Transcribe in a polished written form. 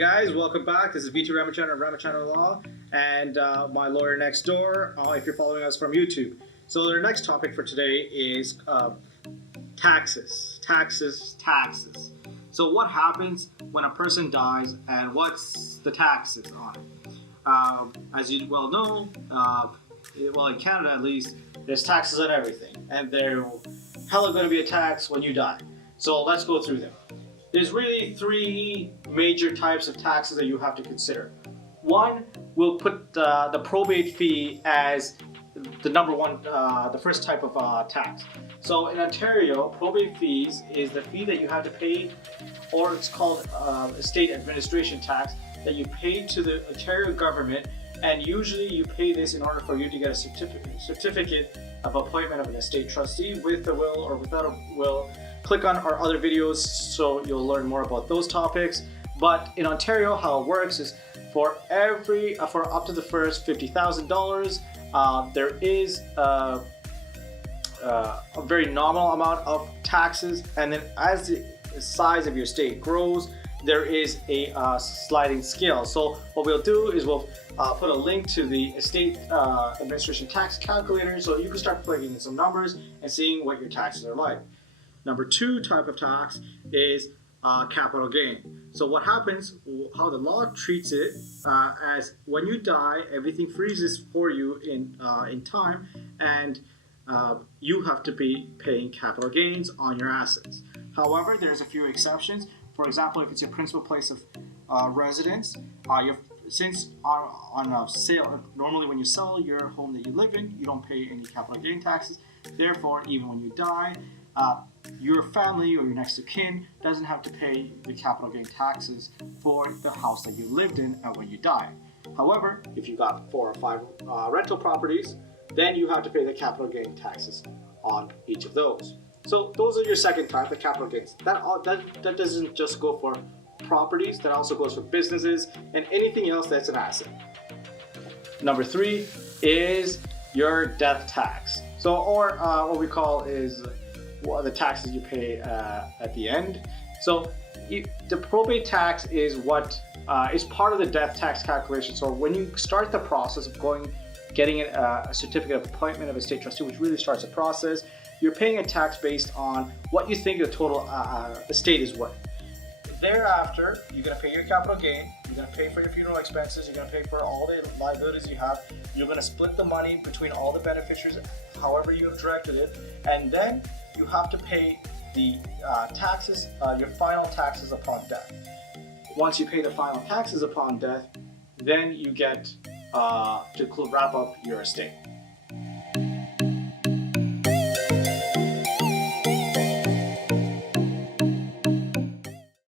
guys, welcome back. This is VT Ramachandran, Ramachandran Law, and my lawyer next door, if you're following us from YouTube. So our next topic for today is taxes. So what happens when a person dies and what's the taxes on it? As you well know, well in Canada at least, there's taxes on everything, and they're hella going to be a tax when you die. So let's go through them. There's really three major types of taxes that you have to consider. One, we'll put the probate fee as the number one, the first type of tax. So in Ontario, probate fees is the fee that you have to pay, or it's called estate administration tax, that you pay to the Ontario government, and usually you pay this in order for you to get a certificate of appointment of an estate trustee with a will or without a will. Click on our other videos so you'll learn more about those topics. But in Ontario, how it works is for up to the first $50,000, there is a very nominal amount of taxes, and then as the size of your estate grows, there is a sliding scale. So what we'll do is we'll put a link to the estate administration tax calculator so you can start plugging in some numbers and seeing what your taxes are like. Number two type of tax is capital gain. So what happens, how the law treats it, as when you die, everything freezes for you in time, and you have to be paying capital gains on your assets. However, there's a few exceptions. For example, if it's your principal place of residence, since on a sale, normally when you sell your home that you live in, you don't pay any capital gain taxes. Therefore, even when you die, your family or your next of kin doesn't have to pay the capital gain taxes for the house that you lived in when you die. However, if you got 4 or 5 rental properties, then you have to pay the capital gain taxes on each of those. So those are your second type, the capital gains. That doesn't just go for properties, that also goes for businesses and anything else that's an asset. Number 3 is your death tax. So, or what we call is the taxes you pay at the end. So the probate tax is what is part of the death tax calculation. So when you start the process of getting a certificate of appointment of a state trustee, which really starts the process, you're paying a tax based on what you think the total estate is worth. Thereafter, you're going to pay your capital gain, you're going to pay for your funeral expenses, you're going to pay for all the liabilities you have, you're going to split the money between all the beneficiaries however you have directed it, and then you have to pay the taxes, your final taxes upon death. Once you pay the final taxes upon death, then you get to wrap up your estate.